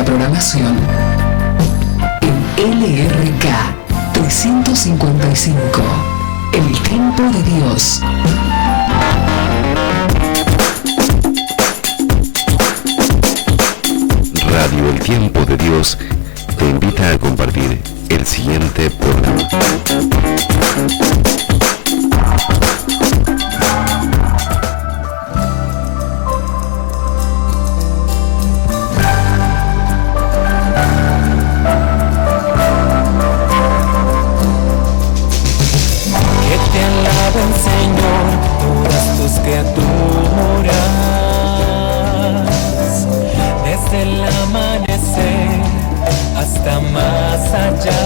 nuestra programación en LRK 355, El Tiempo de Dios. Radio El Tiempo de Dios te invita a compartir el siguiente programa. Que te alaben, Señor, todas tus criaturas, desde el amanecer hasta más allá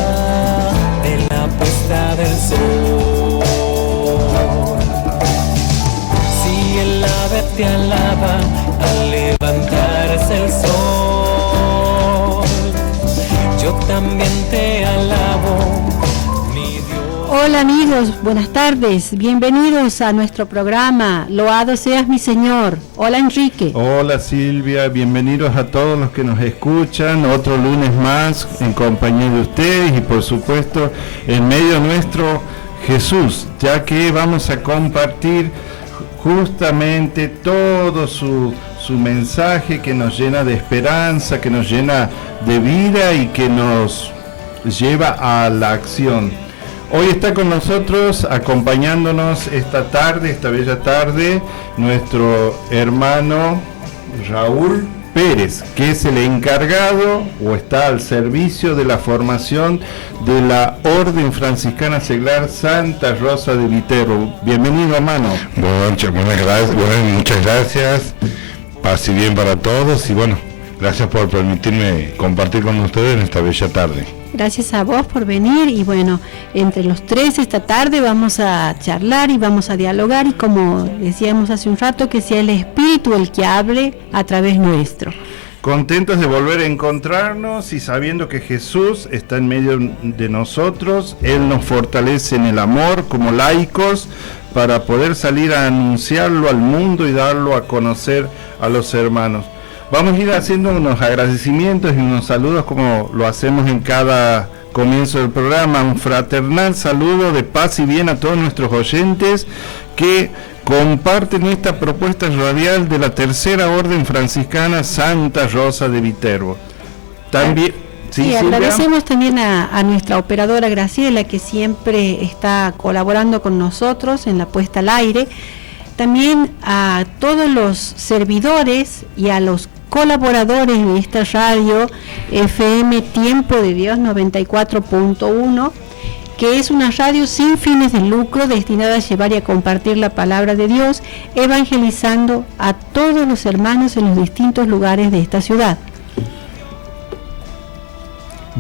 de la puesta del sol. Si el ave te alaba al levantarse el sol, yo también te alabo. Hola amigos, buenas tardes, bienvenidos a nuestro programa, Loado seas mi Señor. Hola Enrique. Hola Silvia, bienvenidos a todos los que nos escuchan, otro lunes más en compañía de ustedes y por supuesto en medio nuestro Jesús, ya que vamos a compartir justamente todo su mensaje que nos llena de esperanza, que nos llena de vida y que nos lleva a la acción. Hoy está con nosotros, acompañándonos esta bella tarde, nuestro hermano Raúl Pérez, que es el encargado o está al servicio de la formación de la Orden Franciscana Seglar Santa Rosa de Viterbo. Bienvenido, hermano. Muchas gracias. Paz y bien para todos y bueno, gracias por permitirme compartir con ustedes en esta bella tarde. Gracias a vos por venir y bueno, entre los tres esta tarde vamos a charlar y vamos a dialogar y como decíamos hace un rato, que sea el Espíritu el que hable a través nuestro. Contentos de volver a encontrarnos y sabiendo que Jesús está en medio de nosotros, Él nos fortalece en el amor como laicos para poder salir a anunciarlo al mundo y darlo a conocer a los hermanos. Vamos a ir haciendo unos agradecimientos y unos saludos como lo hacemos en cada comienzo del programa. Un fraternal saludo de paz y bien a todos nuestros oyentes que comparten esta propuesta radial de la Tercera Orden Franciscana Santa Rosa de Viterbo. También, sí, agradecemos también a nuestra operadora Graciela, que siempre está colaborando con nosotros en la puesta al aire. También a todos los servidores y a los colaboradores de esta radio FM Tiempo de Dios 94.1, que es una radio sin fines de lucro destinada a llevar y a compartir la palabra de Dios, evangelizando a todos los hermanos en los distintos lugares de esta ciudad.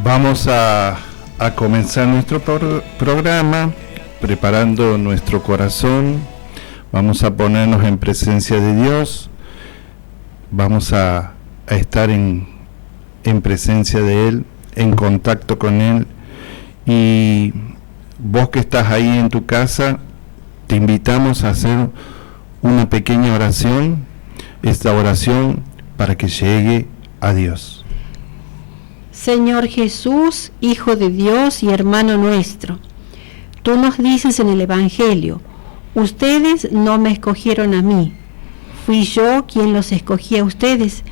Vamos a comenzar nuestro programa preparando nuestro corazón. Vamos a ponernos en presencia de Dios, vamos a estar en presencia de Él, en contacto con Él. Y vos que estás ahí en tu casa, te invitamos a hacer una pequeña oración, esta oración para que llegue a Dios. Señor Jesús, Hijo de Dios y hermano nuestro, tú nos dices en el Evangelio: ustedes no me escogieron a mí, fui yo quien los escogí a ustedes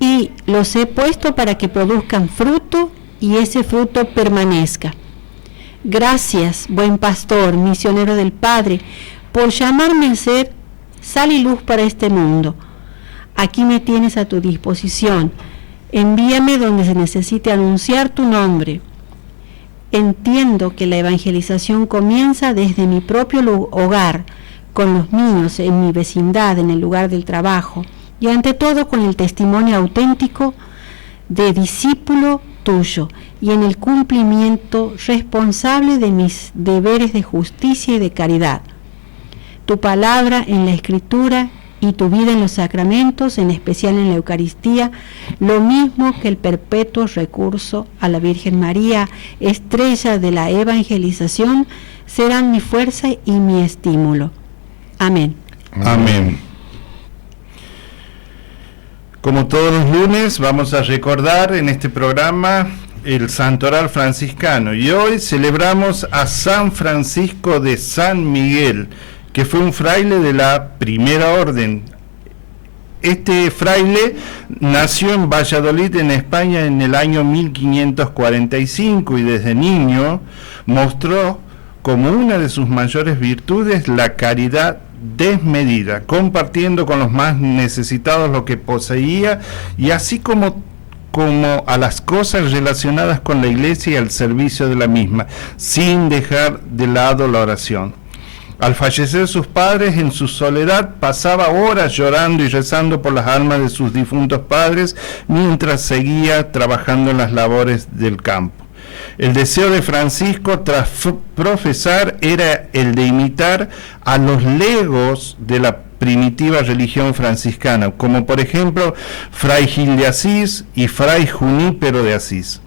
y los he puesto para que produzcan fruto y ese fruto permanezca. Gracias, buen pastor, misionero del Padre, por llamarme a ser sal y luz para este mundo. Aquí me tienes a tu disposición. Envíame donde se necesite anunciar tu nombre. Entiendo que la evangelización comienza desde mi propio hogar, con los niños, en mi vecindad, en el lugar del trabajo, y ante todo con el testimonio auténtico de discípulo tuyo, y en el cumplimiento responsable de mis deberes de justicia y de caridad. Tu palabra en la Escritura y tu vida en los sacramentos, en especial en la Eucaristía, lo mismo que el perpetuo recurso a la Virgen María, estrella de la evangelización, serán mi fuerza y mi estímulo. Amén. Amén. Como todos los lunes, vamos a recordar en este programa el Santoral franciscano, y hoy celebramos a San Francisco de San Miguel, que fue un fraile de la Primera Orden. Este fraile nació en Valladolid, en España, en el año 1545, y desde niño mostró como una de sus mayores virtudes la caridad desmedida, compartiendo con los más necesitados lo que poseía, y así como a las cosas relacionadas con la iglesia y al servicio de la misma, sin dejar de lado la oración. Al fallecer sus padres, en su soledad pasaba horas llorando y rezando por las almas de sus difuntos padres, mientras seguía trabajando en las labores del campo. El deseo de Francisco, tras profesar, era el de imitar a los legos de la primitiva religión franciscana, como por ejemplo Fray Gil de Asís y Fray Junípero de Asís.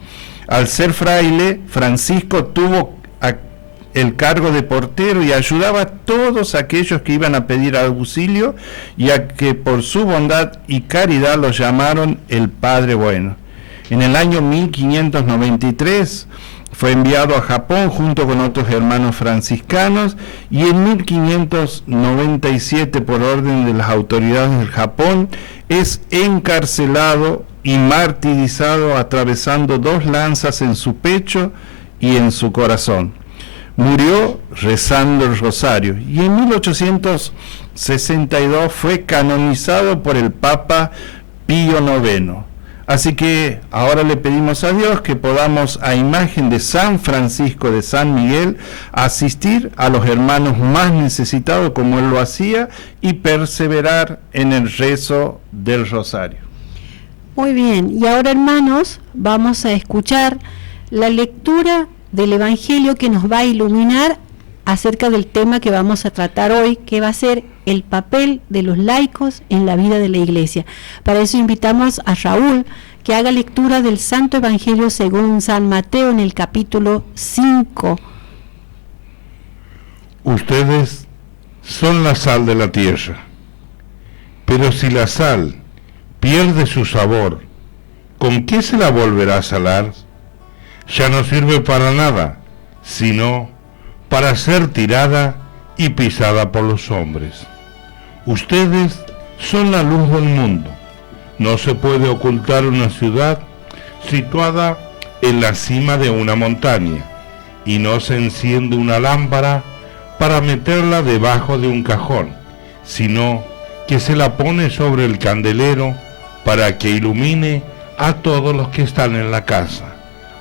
Al ser fraile, Francisco tuvo el cargo de portero y ayudaba a todos aquellos que iban a pedir auxilio, y a que por su bondad y caridad lo llamaron el Padre Bueno. En el año 1593 fue enviado a Japón junto con otros hermanos franciscanos, y en 1597, por orden de las autoridades del Japón, es encarcelado y martirizado, atravesando 2 lanzas en su pecho y en su corazón. Murió rezando el rosario, y en 1862 fue canonizado por el Papa Pío IX. Así que ahora le pedimos a Dios que podamos, a imagen de San Francisco de San Miguel, asistir a los hermanos más necesitados como él lo hacía, y perseverar en el rezo del rosario. Muy bien, y ahora, hermanos, vamos a escuchar la lectura del Evangelio que nos va a iluminar acerca del tema que vamos a tratar hoy, que va a ser el papel de los laicos en la vida de la Iglesia. Para eso invitamos a Raúl, que haga lectura del Santo Evangelio según San Mateo en el capítulo 5. Ustedes son la sal de la tierra, pero si la sal pierde su sabor, ¿con qué se la volverá a salar? Ya no sirve para nada, sino para ser tirada y pisada por los hombres. Ustedes son la luz del mundo. No se puede ocultar una ciudad situada en la cima de una montaña, y no se enciende una lámpara para meterla debajo de un cajón, sino que se la pone sobre el candelero para que ilumine a todos los que están en la casa.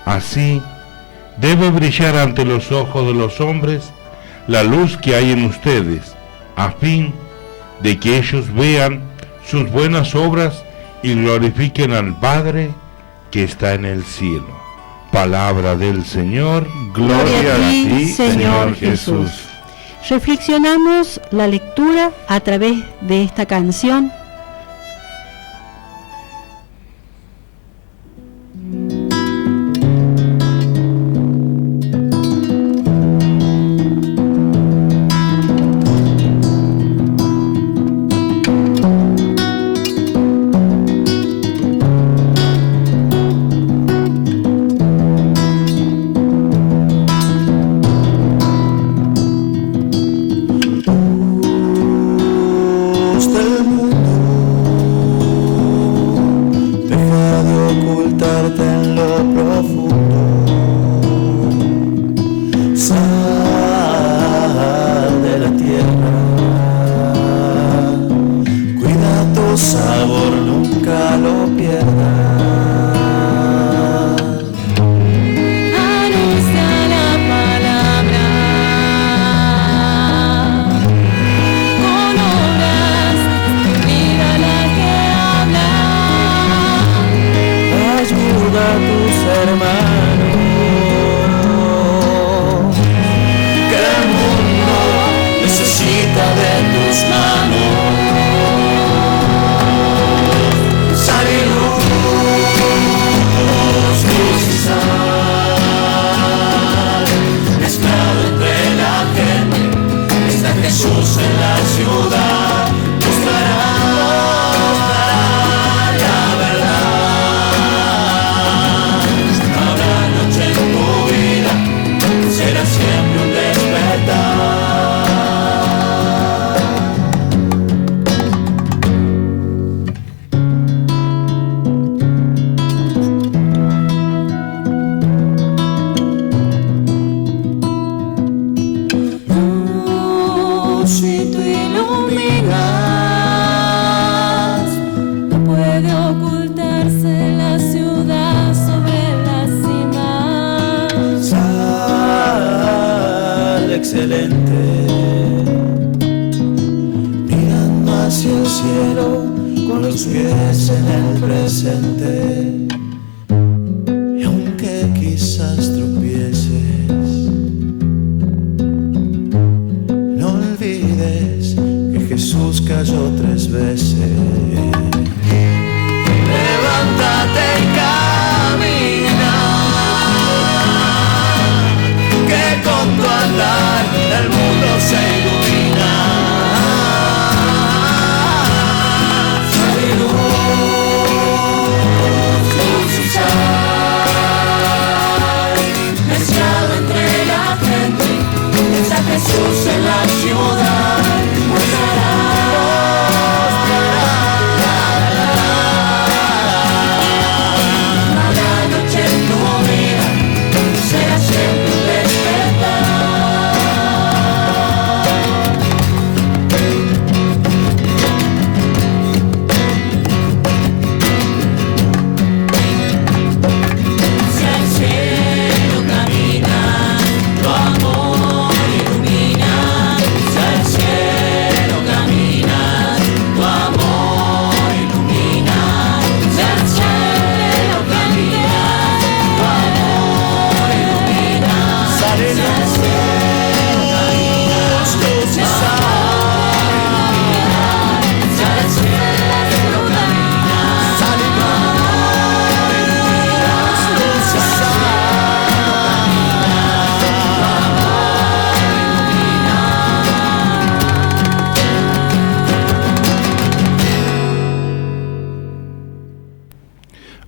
Así debe brillar ante los ojos de los hombres la luz que hay en ustedes, a fin de que ellos vean sus buenas obras y glorifiquen al Padre que está en el cielo. Palabra del Señor. Gloria a ti, Señor Jesús. Reflexionamos la lectura a través de esta canción. Sal y luz. ves en el presente. Y aunque quizás tropieces, no olvides que Jesús cayó 3 veces. Levántate y camina, que con tu andar el mundo se ilumina. Soy luz y sal, mezclado entre la gente, está Jesús en la ciudad.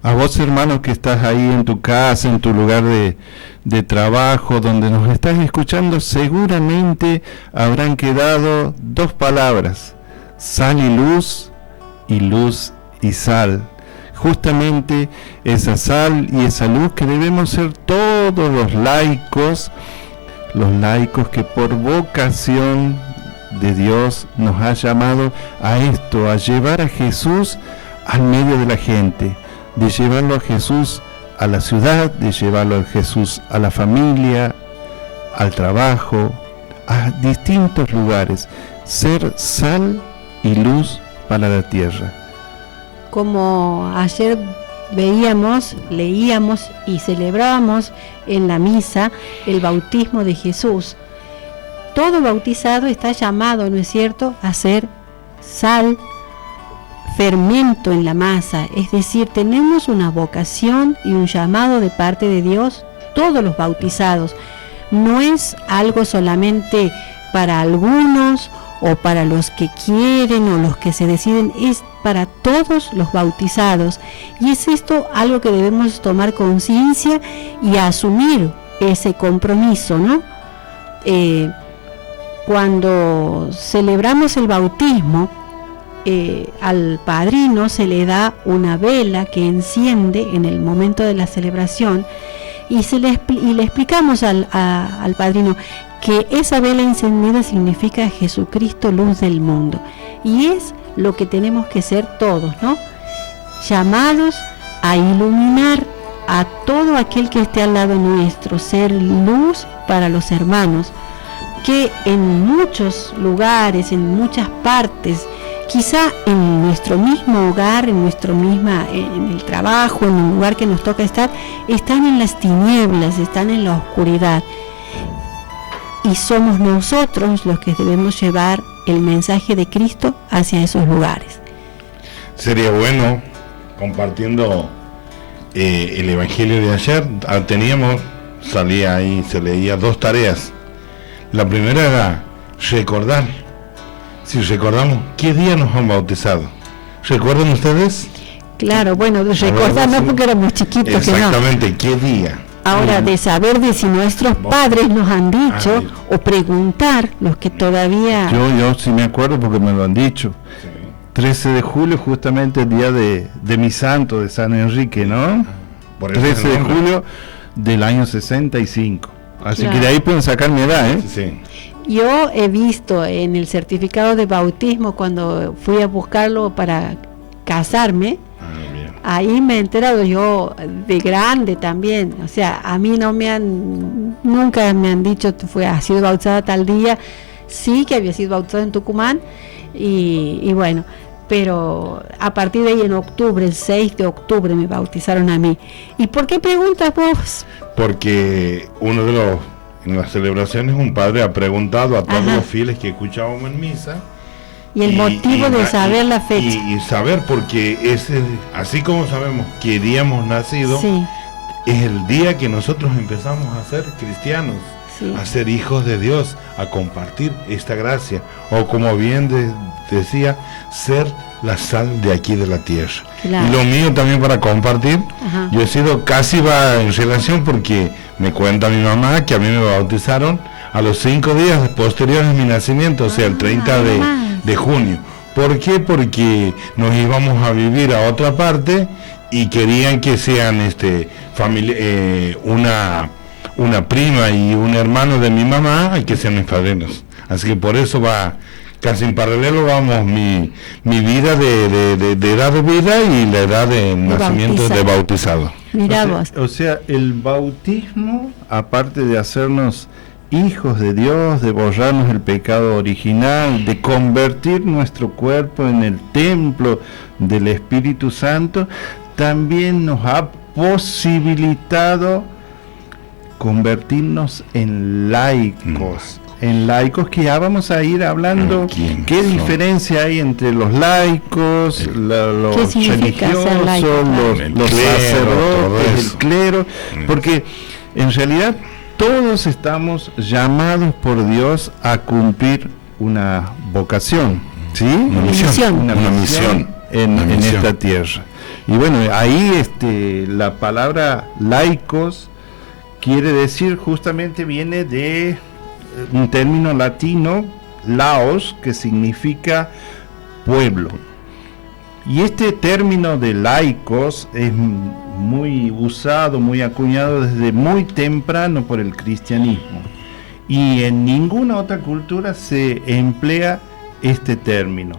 A vos, hermano, que estás ahí en tu casa, en tu lugar de trabajo, donde nos estás escuchando, seguramente habrán quedado 2 palabras: sal y luz y sal. Justamente esa sal y esa luz que debemos ser todos los laicos que por vocación de Dios nos ha llamado a esto, a llevar a Jesús al medio de la gente, de llevarlo a Jesús a la ciudad, de llevarlo a Jesús a la familia, al trabajo, a distintos lugares, ser sal y luz para la tierra. Como ayer veíamos, leíamos y celebrábamos en la misa el bautismo de Jesús. Todo bautizado está llamado, ¿no es cierto?, a ser sal, fermento en la masa, es decir, tenemos una vocación y un llamado de parte de Dios, todos los bautizados. No es algo solamente para algunos o para los que quieren o los que se deciden, es para todos los bautizados. Y es esto algo que debemos tomar conciencia y asumir ese compromiso, ¿no? Cuando celebramos el bautismo, al padrino se le da una vela que enciende en el momento de la celebración y le explicamos al padrino que esa vela encendida significa Jesucristo, luz del mundo, y es lo que tenemos que ser todos, ¿no? Llamados a iluminar a todo aquel que esté al lado nuestro, ser luz para los hermanos, que en muchos lugares, en muchas partes, quizá en nuestro mismo hogar, en el trabajo, en el lugar que nos toca estar, están en las tinieblas, están en la oscuridad. Y somos nosotros los que debemos llevar el mensaje de Cristo hacia esos lugares. Sería bueno, compartiendo el Evangelio de ayer, salía ahí, se leía 2 tareas. La primera era recordar. Si recordamos, ¿qué día nos han bautizado? ¿Recuerdan ustedes? Claro, bueno, recordar no porque éramos chiquitos. Exactamente, que no. ¿Qué día? Ahora, de saber de si nuestros padres nos han dicho, o preguntar, los que todavía... Yo sí me acuerdo porque me lo han dicho. Sí. 13 de julio, justamente el día de mi santo, de San Enrique, ¿no? Por 13 de julio del año 65. Así claro, que de ahí pueden sacar mi edad, ¿eh? Sí. Yo he visto en el certificado de bautismo, cuando fui a buscarlo para casarme, ahí me he enterado yo de grande también. O sea, a mí nunca me han dicho has sido bautizada tal día. Sí que había sido bautizada en Tucumán y bueno, pero a partir de ahí en octubre, el 6 de octubre me bautizaron a mí. ¿Y por qué preguntas vos? Porque en las celebraciones un padre ha preguntado a todos los fieles que escuchábamos en misa. Y el motivo de saber la fecha. Y saber, porque así como sabemos que día hemos nacido, es el día que nosotros empezamos a ser cristianos, a ser hijos de Dios, a compartir esta gracia, o como bien decía, ser la sal de aquí de la tierra. Claro. Y lo mío también para compartir, yo he sido casi en relación, porque me cuenta mi mamá que a mí me bautizaron a los 5 días posteriores a mi nacimiento, o sea, el 30 de junio. ¿Por qué? Porque nos íbamos a vivir a otra parte y querían que sean una prima y un hermano de mi mamá y que sean mis padrinos. Así que por eso va casi en paralelo, vamos, mi vida de edad de vida y la edad de nacimiento de bautizado. O sea, el bautismo, aparte de hacernos hijos de Dios, de borrarnos el pecado original, de convertir nuestro cuerpo en el templo del Espíritu Santo, también nos ha posibilitado convertirnos en laicos. En laicos, que ya vamos a ir hablando qué diferencia hay entre los laicos, los religiosos, los sacerdotes, el clero, porque en realidad todos estamos llamados por Dios a cumplir una vocación, ¿sí? Una misión en esta tierra. Y bueno, ahí la palabra laicos quiere decir, justamente viene de un término latino, laos, que significa pueblo. Y este término de laicos es muy usado, muy acuñado desde muy temprano por el cristianismo. Y en ninguna otra cultura se emplea este término,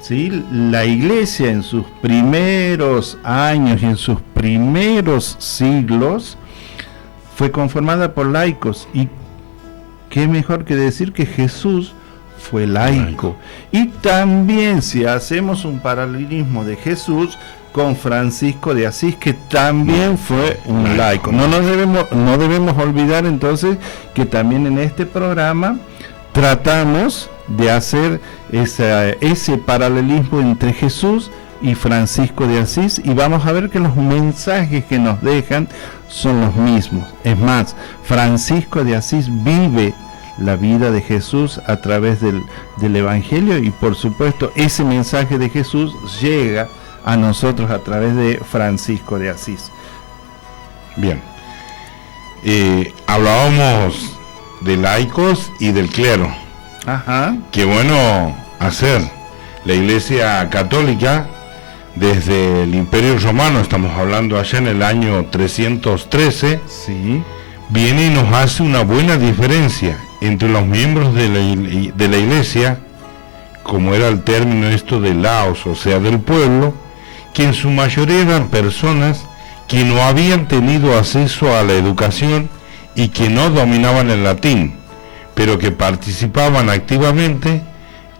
¿sí? La iglesia en sus primeros años y en sus primeros siglos fue conformada por laicos. Y qué mejor que decir que Jesús fue laico. Y también, si hacemos un paralelismo de Jesús con Francisco de Asís, que también fue un laico. No debemos olvidar entonces que también en este programa tratamos de hacer ese paralelismo entre Jesús y Francisco de Asís, y vamos a ver que los mensajes que nos dejan son los mismos. Es más, Francisco de Asís vive la vida de Jesús a través del Evangelio, y por supuesto ese mensaje de Jesús llega a nosotros a través de Francisco de Asís. Bien, hablábamos de laicos y del clero. Qué bueno hacer. La Iglesia Católica, desde el Imperio Romano, estamos hablando allá en el año 313, viene y nos hace una buena diferencia entre los miembros de la Iglesia, como era el término esto de laos, o sea, del pueblo, que en su mayoría eran personas que no habían tenido acceso a la educación y que no dominaban el latín, pero que participaban activamente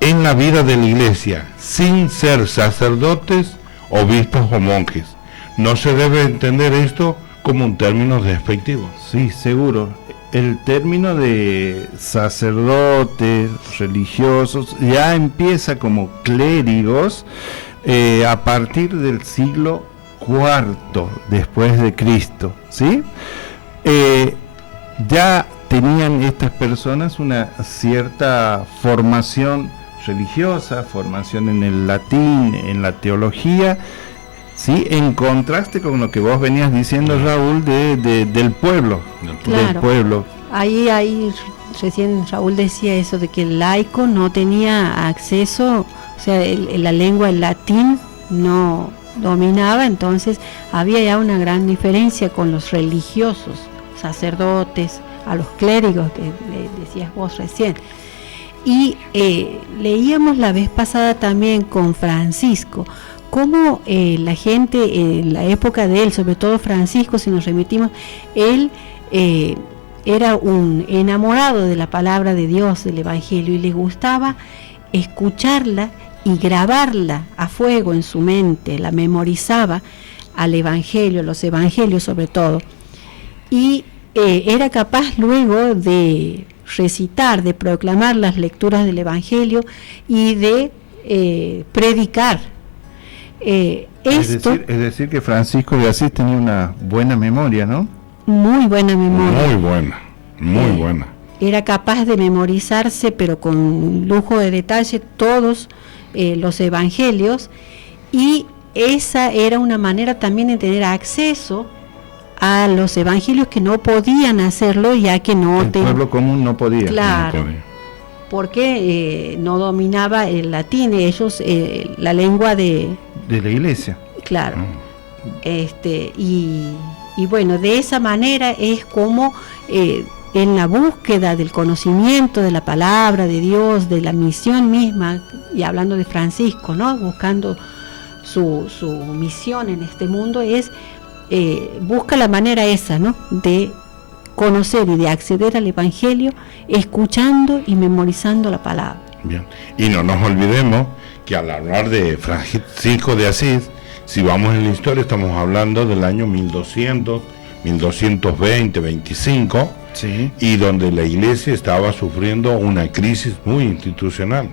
en la vida de la Iglesia, sin ser sacerdotes, obispos o monjes. No se debe entender esto como un término despectivo. Sí, seguro. El término de sacerdotes, religiosos, ya empieza como clérigos a partir del siglo IV después de Cristo, ¿sí? Ya tenían estas personas una cierta formación religiosa, formación en el latín, en la teología, ¿sí? En contraste con lo que vos venías diciendo, Raúl, del pueblo, claro. Del pueblo. Ahí recién Raúl decía eso de que el laico no tenía acceso, o sea, la lengua, el latín no dominaba, entonces había ya una gran diferencia con los religiosos, sacerdotes, a los clérigos que decías vos recién. Y leíamos la vez pasada también con Francisco cómo la gente en la época de él, sobre todo Francisco, si nos remitimos, él era un enamorado de la palabra de Dios, del Evangelio, y le gustaba escucharla y grabarla a fuego en su mente, la memorizaba al Evangelio, los Evangelios sobre todo, y era capaz luego de recitar, de proclamar las lecturas del Evangelio y de predicar. Es decir, que Francisco de Asís tenía una buena memoria, ¿no? Muy buena memoria. Muy buena. Era capaz de memorizarse, pero con lujo de detalle, todos los evangelios, y esa era una manera también de tener acceso a los evangelios que no podían hacerlo, ya que el pueblo común no podía. Claro, No podía. porque no dominaba el latín, ellos la lengua de la iglesia. Claro. Y bueno, de esa manera es como en la búsqueda del conocimiento de la palabra de Dios, de la misión misma, y hablando de Francisco, ¿no? Buscando su misión en este mundo, busca la manera esa, ¿no? De conocer y de acceder al Evangelio, escuchando y memorizando la palabra. Bien. Y no nos olvidemos que al hablar de Francisco de Asís, si vamos en la historia, estamos hablando del año 1200, 1220, 25, Sí. y donde la iglesia estaba sufriendo una crisis muy institucional.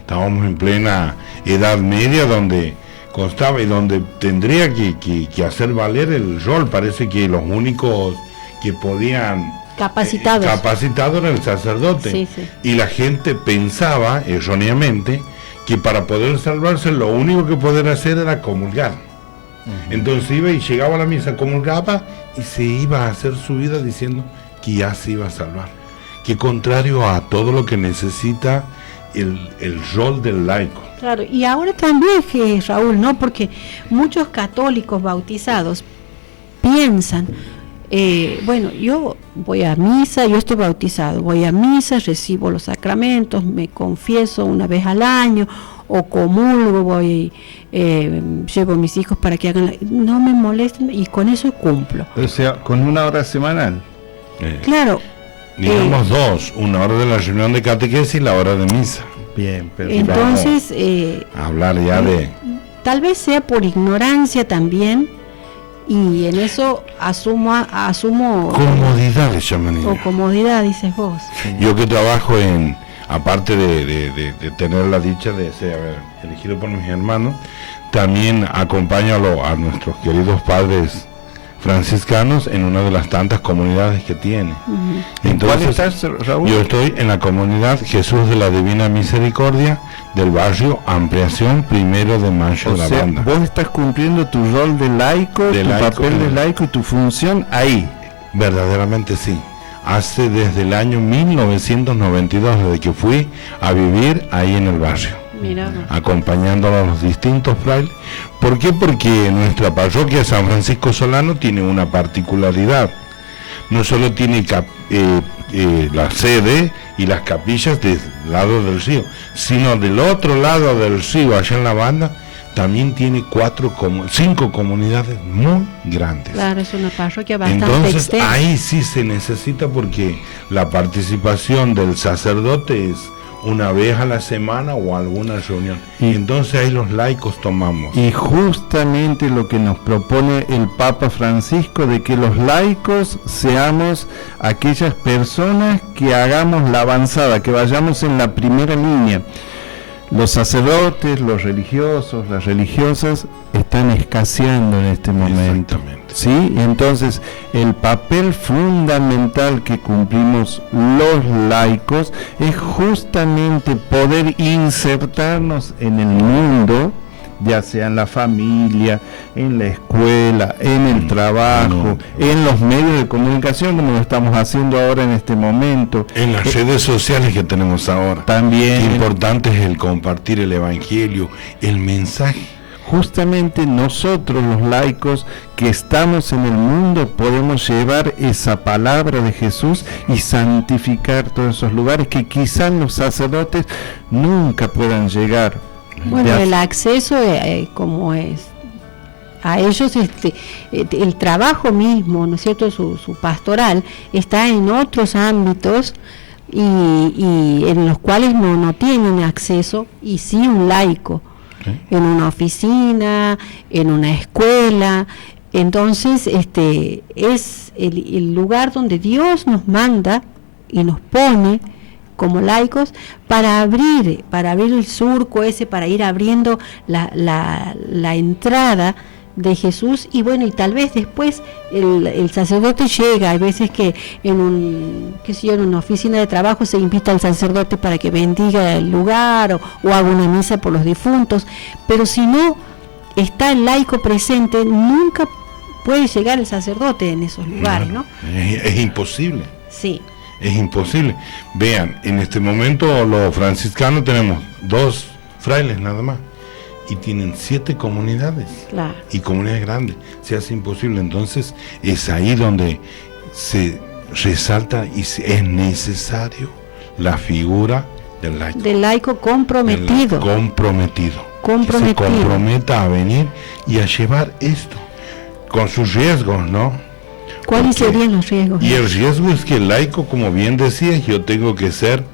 Estábamos en plena Edad Media, donde constaba y donde tendría que hacer valer el rol. Parece que los únicos que podían Capacitados. capacitado era el sacerdote. Sí, sí. Y la gente pensaba erróneamente que para poder salvarse lo único que poder hacer era comulgar. Entonces iba y llegaba a la misa, comulgaba y se iba a hacer su vida diciendo que ya se iba a salvar. Que contrario a todo lo que necesita el rol del laico. Claro, y ahora también, Raúl, ¿no? Porque muchos católicos bautizados piensan, bueno, yo voy a misa, yo estoy bautizado, voy a misa, recibo los sacramentos, me confieso una vez al año, o comulgo, llevo a mis hijos para que hagan, no me molesten, y con eso cumplo. O sea, con una hora semanal. Claro. Digamos dos, una hora de la reunión de catequesis y la hora de misa. Bien, perfecto. Entonces, Hablar ya de... tal vez sea por ignorancia también, y en eso asumo Comodidad le llaman ellos. o comodidad, dices vos. Yo que trabajo aparte de tener la dicha de ser elegido por mis hermanos, también acompaño a nuestros queridos padres franciscanos en una de las tantas comunidades que tiene. ¿Cuál Entonces, estás, Raúl? yo estoy en la comunidad Jesús de la Divina Misericordia del barrio Ampliación 1 de Mayo O de la sea, Banda. vos estás cumpliendo tu rol de laico, De tu laico, papel de laico y tu función ahí. Verdaderamente sí. Hace desde el año 1992, desde que fui a vivir ahí en el barrio, Mira, acompañándolo a los distintos frailes. ¿Por qué? Porque nuestra parroquia San Francisco Solano tiene una particularidad. No solo tiene la sede y las capillas del lado del río, sino del otro lado del río, allá en la Banda, también tiene 5 comunidades muy grandes. claro, es una parroquia bastante Entonces extensa. ahí sí se necesita, porque la participación del sacerdote es una vez a la semana o alguna reunión. Y- Entonces ahí los laicos tomamos. Y justamente lo que nos propone el Papa Francisco, de que los laicos seamos aquellas personas que hagamos la avanzada, que vayamos en la primera línea. Los sacerdotes, los religiosos, las religiosas están escaseando en este momento. Exactamente. ¿Sí? Entonces, el papel fundamental que cumplimos los laicos es justamente poder insertarnos en el mundo, ya sea en la familia, en la escuela, en el trabajo, en los medios de comunicación, como lo estamos haciendo ahora en este momento. En las redes sociales que tenemos ahora. También Qué importante es el compartir el evangelio, el mensaje. justamente nosotros los laicos que estamos en el mundo podemos llevar esa palabra de Jesús y santificar todos esos lugares que quizás los sacerdotes nunca puedan llegar. Bueno, Ya- el acceso, como es a ellos, el trabajo mismo, ¿no es cierto?, su pastoral está en otros ámbitos y en los cuales no tienen acceso, y sí un laico, en una oficina, en una escuela. Entonces es el lugar donde Dios nos manda y nos pone como laicos para abrir el surco ese, para ir abriendo la entrada de Jesús. Y bueno, y tal vez después el sacerdote llega. Hay veces que en una oficina de trabajo se invita al sacerdote para que bendiga el lugar o haga una misa por los difuntos, pero si no está el laico presente, nunca puede llegar el sacerdote en esos lugares, ¿no? Es imposible. Sí. Es imposible. Vean, en este momento los franciscanos tenemos 2 frailes nada más y tienen 7 comunidades. Claro. Y comunidades grandes. Se hace imposible. Entonces es ahí donde se resalta y es necesario la figura del laico. Del laico comprometido. Comprometido. Comprometido. Que se comprometa a venir y a llevar esto con sus riesgos, ¿no? ¿Cuáles serían los riesgos? Y el riesgo es que el laico, como bien decías, yo tengo que ser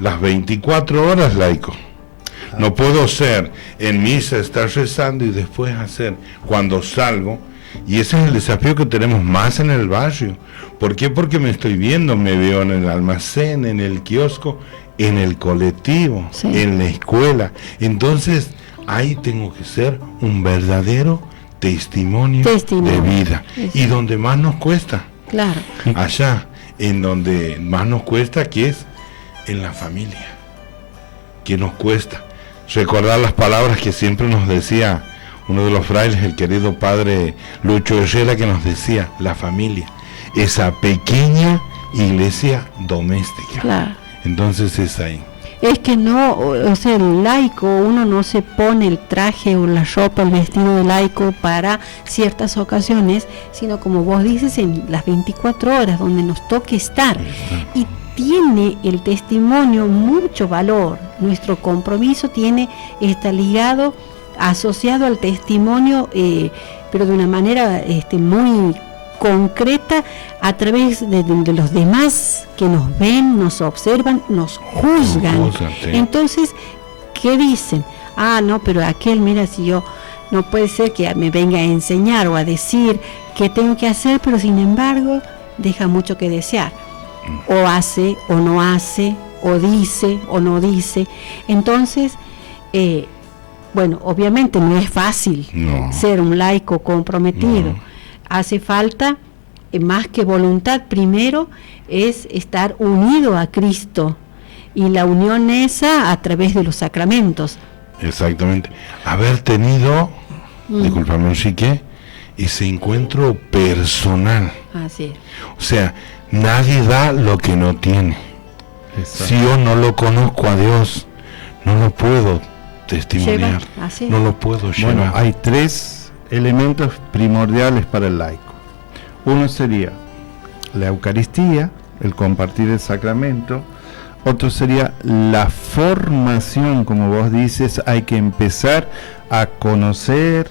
las 24 horas laico. No puedo ser en misa, estar rezando y después hacer cuando salgo. Y ese es el desafío que tenemos más en el barrio. ¿Por qué? Porque me estoy viendo, me veo en el almacén, en el kiosco, en el colectivo, sí, en la escuela. Entonces, ahí tengo que ser un verdadero testimonio de vida. Eso. Y donde más nos cuesta. Claro. Allá, en donde más nos cuesta, que es en la familia. Que nos cuesta recordar las palabras que siempre nos decía uno de los frailes, el querido padre Lucho Herrera, que nos decía: la familia, esa pequeña iglesia doméstica. Claro. Entonces es ahí. Es que no, o sea, el laico, uno no se pone el traje o la ropa, el vestido de laico para ciertas ocasiones, sino como vos dices, en las 24 horas donde nos toque estar. Y tiene el testimonio mucho valor. Nuestro compromiso está ligado, asociado al testimonio, pero de una manera muy concreta, a través de los demás que nos ven, nos observan, nos juzgan. Sí. Entonces, ¿qué dicen? No, pero aquel, mira, si yo, no puede ser que me venga a enseñar o a decir qué tengo que hacer, pero sin embargo deja mucho que desear. O hace o no hace, o dice o no dice. Entonces, bueno, obviamente no es fácil ser un laico comprometido. No. Hace falta, más que voluntad, primero es estar unido a Cristo, y la unión esa a través de los sacramentos. Exactamente. Haber tenido, discúlpame, Enrique, ese encuentro personal. Así es. O sea, nadie da lo que no tiene. Exacto. Si yo no lo conozco a Dios, no lo puedo testimoniar, Así es. no lo puedo llevar. Bueno, hay 3 elementos primordiales para el laico. Uno sería la Eucaristía, el compartir el sacramento. Otro sería la formación, como vos dices, hay que empezar a conocer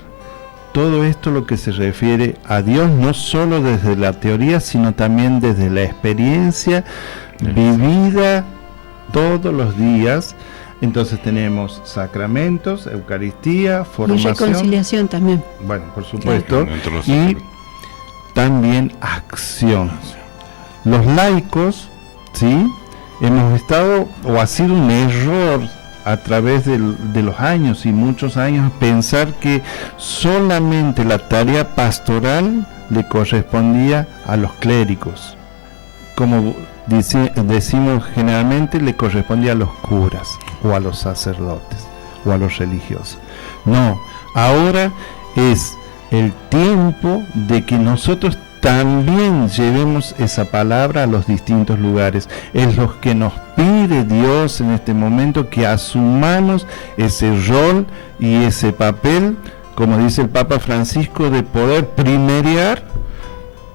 todo esto, lo que se refiere a Dios, no solo desde la teoría, sino también desde la experiencia vivida todos los días. Entonces tenemos sacramentos, Eucaristía, Y formación. reconciliación también. Bueno, por supuesto. Entre los Y sacramentos. también acción. Los laicos, ¿sí? Hemos estado, o ha sido un error a través de los años y muchos años, pensar que solamente la tarea pastoral le correspondía a los clérigos. Como decimos generalmente, le correspondía a los curas, o a los sacerdotes, o a los religiosos. No, ahora es el tiempo de que nosotros también llevemos esa palabra a los distintos lugares. Es lo que nos pide Dios en este momento, que asumamos ese rol y ese papel, como dice el Papa Francisco, de poder primerear,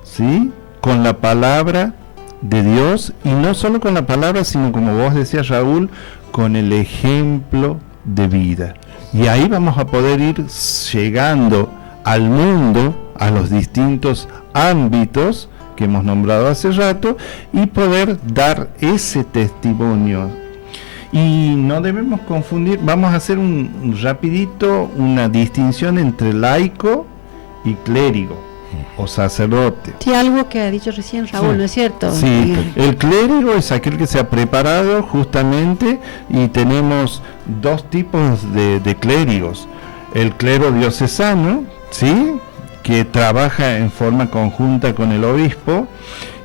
¿sí?, con la palabra de Dios, y no solo con la palabra, sino, como vos decías, Raúl, con el ejemplo de vida. Y ahí vamos a poder ir llegando al mundo, a los distintos ámbitos que hemos nombrado hace rato y poder dar ese testimonio. Y no debemos confundir, vamos a hacer rapidito una distinción entre laico y clérigo o sacerdote. Sí, algo que ha dicho recién Raúl, Sí. ¿no es cierto? Sí, el clérigo es aquel que se ha preparado justamente, y tenemos dos tipos de clérigos. El clero diocesano, ¿sí?, que trabaja en forma conjunta con el obispo,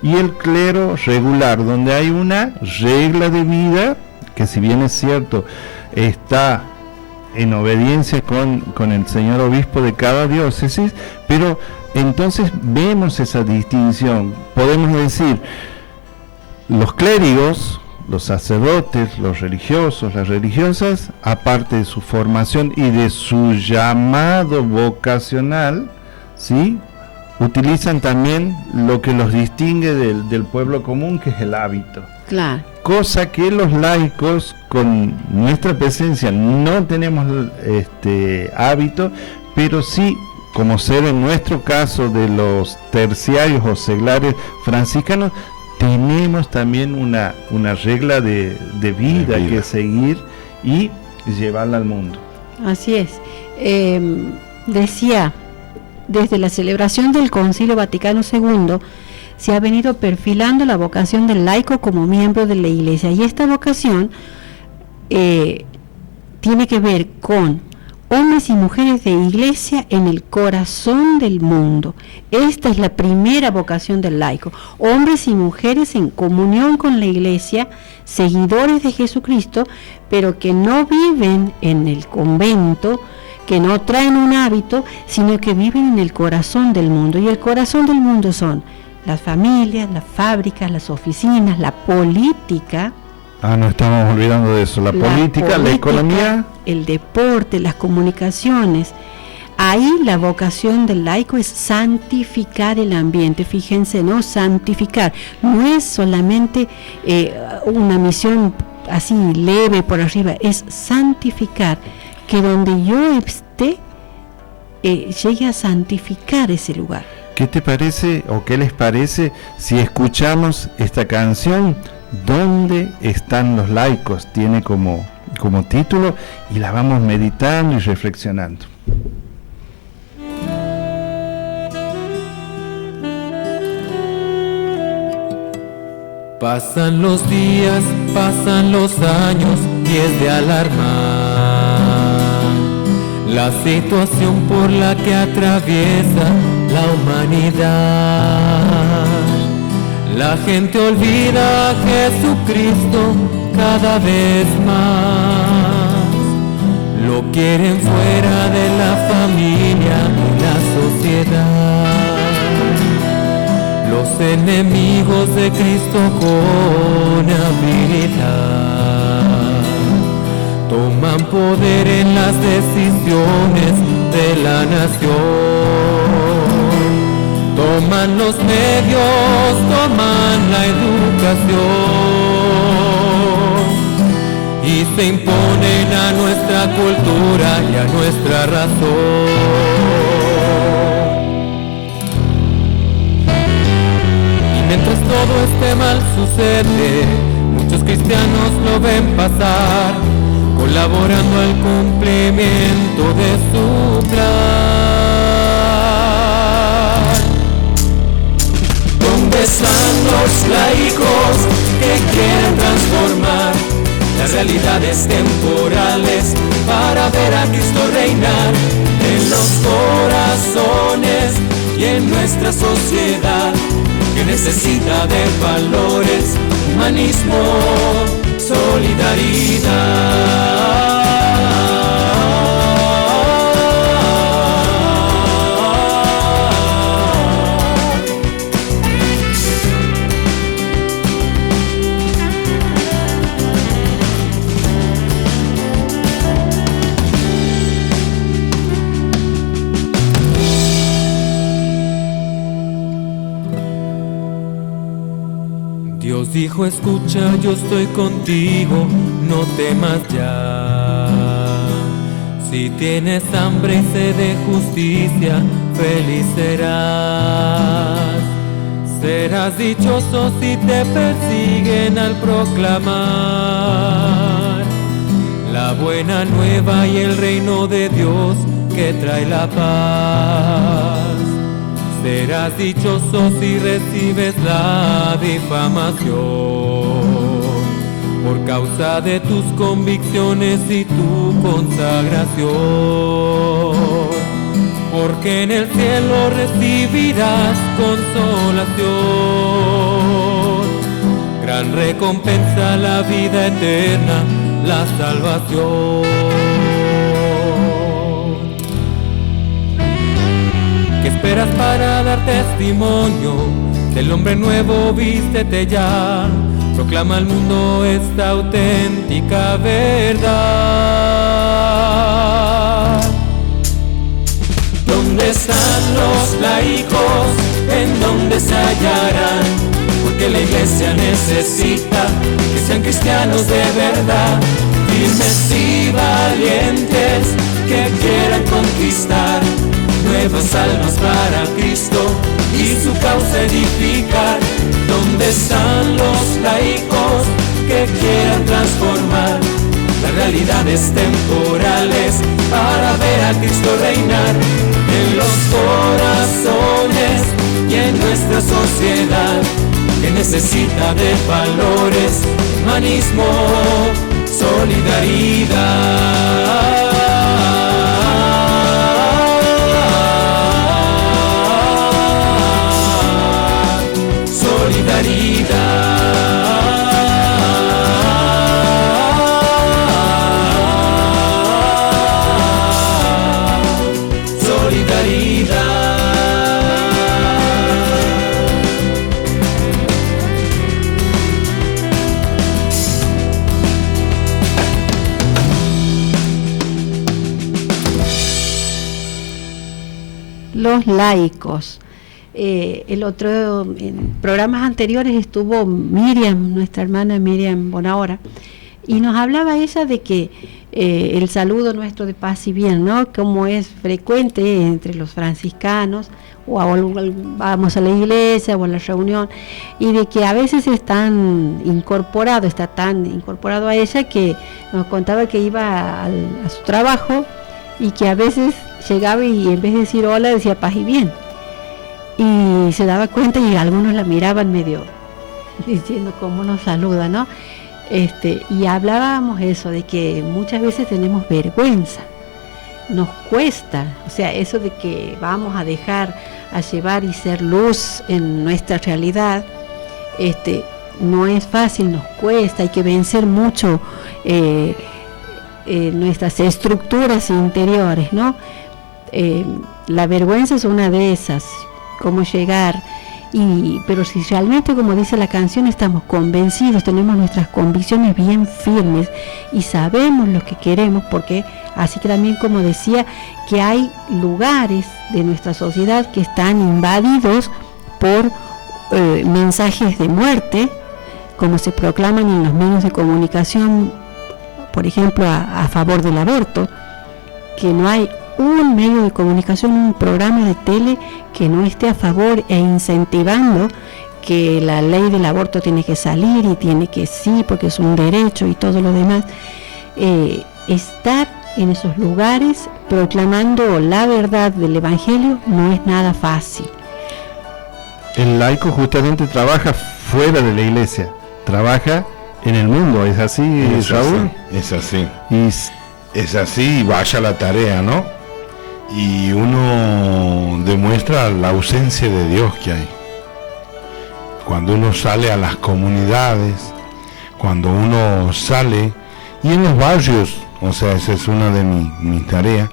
y el clero regular, donde hay una regla de vida que, si bien es cierto, está en obediencia con el señor obispo de cada diócesis, pero entonces vemos esa distinción. Podemos decir, los clérigos, los sacerdotes, los religiosos, las religiosas, aparte de su formación y de su llamado vocacional, ¿sí?, utilizan también lo que los distingue del pueblo común, que es el hábito. Claro. Cosa que los laicos, con nuestra presencia, no tenemos hábito, pero sí, como ser en nuestro caso de los terciarios o seglares franciscanos, tenemos también una regla de vida que seguir y llevarla al mundo. Así es. Decía, desde la celebración del Concilio Vaticano II, se ha venido perfilando la vocación del laico como miembro de la Iglesia, y esta vocación tiene que ver con hombres y mujeres de Iglesia en el corazón del mundo. Esta es la primera vocación del laico, hombres y mujeres en comunión con la Iglesia, seguidores de Jesucristo, pero que no viven en el convento, que no traen un hábito, sino que viven en el corazón del mundo. Y el corazón del mundo son las familias, las fábricas, las oficinas, la política. No estamos olvidando de eso, la política, la economía, el deporte, las comunicaciones. Ahí la vocación del laico es santificar el ambiente. Fíjense, ¿no? Santificar. No es solamente una misión así leve por arriba, es santificar, que donde yo esté llegue a santificar ese lugar. ¿Qué te parece o qué les parece si escuchamos esta canción, ¿Dónde están los laicos? Tiene como título, y la vamos meditando y reflexionando. Pasan los días, pasan los años, y es de alarmar la situación por la que atraviesa la humanidad. La gente olvida a Jesucristo cada vez más. Lo quieren fuera de la familia y la sociedad. Los enemigos de Cristo con habilidad toman poder en las decisiones de la nación. Toman los medios, toman la educación y se imponen a nuestra cultura y a nuestra razón. Y mientras todo este mal sucede, muchos cristianos lo ven pasar, colaborando al cumplimiento de su plan. ¿Dónde están los laicos que quieren transformar las realidades temporales para ver a Cristo reinar en los corazones y en nuestra sociedad, que necesita de valores, humanismo, solidaridad? Dios dijo: escucha, yo estoy contigo, no temas ya. Si tienes hambre y sed de justicia, feliz serás. Serás dichoso si te persiguen al proclamar la buena nueva y el reino de Dios que trae la paz. Serás dichoso si recibes la difamación por causa de tus convicciones y tu consagración, porque en el cielo recibirás consolación, gran recompensa, la vida eterna, la salvación. ¿Qué esperas para dar testimonio? Del hombre nuevo vístete ya, proclama al mundo esta auténtica verdad. ¿Dónde están los laicos? ¿En dónde se hallarán? Porque la iglesia necesita que sean cristianos de verdad, firmes y valientes, que quieran conquistar nuevas almas para Cristo y su causa edificar. ¿Dónde están los laicos que quieran transformar las realidades temporales para ver a Cristo reinar en los corazones y en nuestra sociedad, que necesita de valores, humanismo, solidaridad? Los laicos. En programas anteriores estuvo Miriam, nuestra hermana Miriam Bonahora, y nos hablaba ella de que el saludo nuestro de paz y bien, ¿no? Como es frecuente entre los franciscanos, vamos a la iglesia o a la reunión, y de que a veces está tan incorporado a ella, que nos contaba que iba a su trabajo y que a veces llegaba y en vez de decir hola decía paz y bien, y se daba cuenta y algunos la miraban medio diciendo cómo nos saluda, ¿no? Y hablábamos eso de que muchas veces tenemos vergüenza, nos cuesta, o sea, eso de que vamos a dejar a llevar y ser luz en nuestra realidad, no es fácil, nos cuesta, hay que vencer mucho nuestras estructuras interiores, ¿no? La vergüenza es una de esas, cómo llegar, pero si realmente, como dice la canción, estamos convencidos, tenemos nuestras convicciones bien firmes y sabemos lo que queremos, porque así que también, como decía, que hay lugares de nuestra sociedad que están invadidos por mensajes de muerte, como se proclaman en los medios de comunicación, por ejemplo, a favor del aborto, que no hay un medio de comunicación, un programa de tele que no esté a favor e incentivando que la ley del aborto tiene que salir y tiene que sí, porque es un derecho y todo lo demás. Estar en esos lugares proclamando la verdad del Evangelio no es nada fácil. El laico justamente trabaja fuera de la iglesia, trabaja en el mundo, ¿es así, Raúl? Es así. Es así, vaya la tarea, ¿no? Y uno demuestra la ausencia de Dios que hay. Cuando uno sale a las comunidades, cuando uno sale, y en los barrios, o sea, esa es una de mis tareas,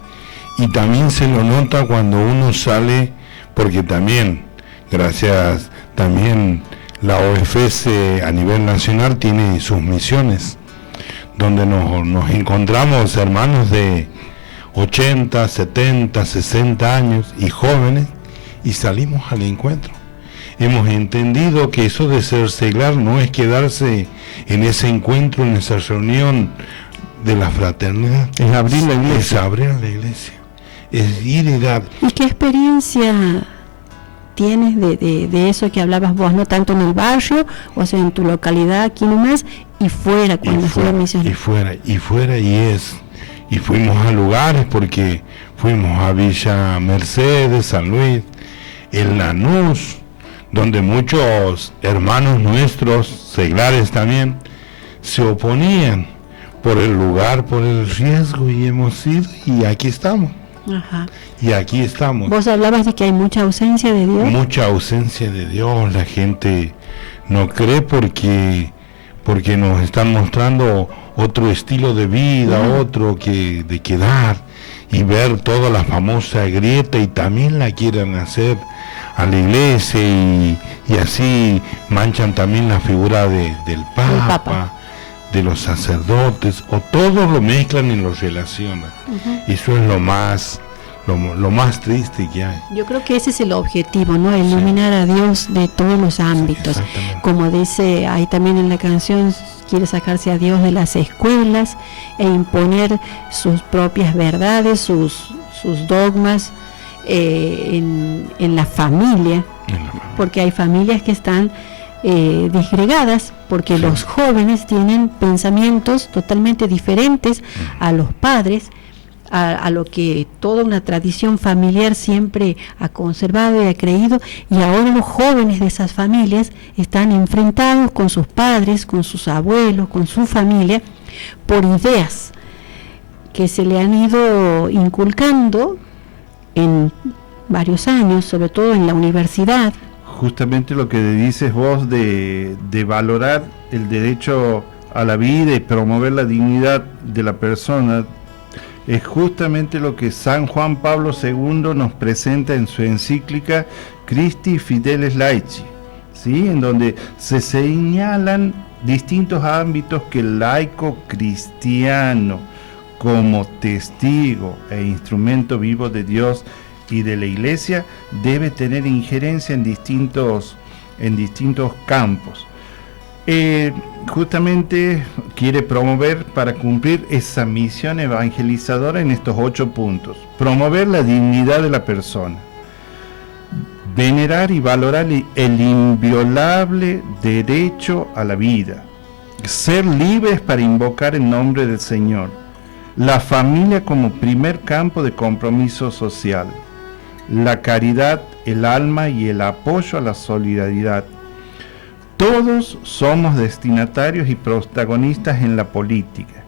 y también se lo nota cuando uno sale, porque también, gracias, también la OFS a nivel nacional tiene sus misiones, donde nos encontramos hermanos de 80, 70, 60 años y jóvenes, y salimos al encuentro. Hemos entendido que eso de ser seglar no es quedarse en ese encuentro, en esa reunión de la fraternidad. Es abrir la iglesia. Es abrir la iglesia. Es ir y dar. ¿Y qué experiencia tienes de eso que hablabas vos, no tanto en el barrio, o sea, en tu localidad aquí nomás, y fuera cuando hacías misiones. Y fuimos a lugares, porque fuimos a Villa Mercedes, San Luis, en Lanús, donde muchos hermanos nuestros, seglares también, se oponían por el lugar, por el riesgo, y hemos ido, y aquí estamos. Ajá. Y aquí estamos. Vos hablabas de que hay mucha ausencia de Dios. Mucha ausencia de Dios, la gente no cree porque nos están mostrando otro estilo de vida, otro que de quedar, y ver toda la famosa grieta, y también la quieren hacer a la iglesia, y así manchan también la figura del Papa, de los sacerdotes, o todo lo mezclan y lo relacionan. Eso es lo más triste que hay. Yo creo que ese es el objetivo, ¿no? Iluminar a Dios de todos los ámbitos. Exactamente. Como dice ahí también en la canción, quiere sacarse a Dios de las escuelas e imponer sus propias verdades, sus dogmas en la familia, porque hay familias que están disgregadas, porque los jóvenes tienen pensamientos totalmente diferentes a los padres, a lo que toda una tradición familiar siempre ha conservado y ha creído, y ahora los jóvenes de esas familias están enfrentados con sus padres, con sus abuelos, con su familia, por ideas que se le han ido inculcando en varios años, sobre todo en la universidad. Justamente lo que dices vos de valorar el derecho a la vida y promover la dignidad de la persona, es justamente lo que San Juan Pablo II nos presenta en su encíclica Christi Fideles Laici, ¿sí? En donde se señalan distintos ámbitos que el laico cristiano, como testigo e instrumento vivo de Dios y de la Iglesia, debe tener injerencia en distintos campos. Justamente quiere promover para cumplir esa misión evangelizadora en estos 8 puntos: promover la dignidad de la persona, venerar y valorar el inviolable derecho a la vida, ser libres para invocar el nombre del Señor, la familia como primer campo de compromiso social, la caridad, el alma y el apoyo a la solidaridad. Todos somos destinatarios y protagonistas en la política,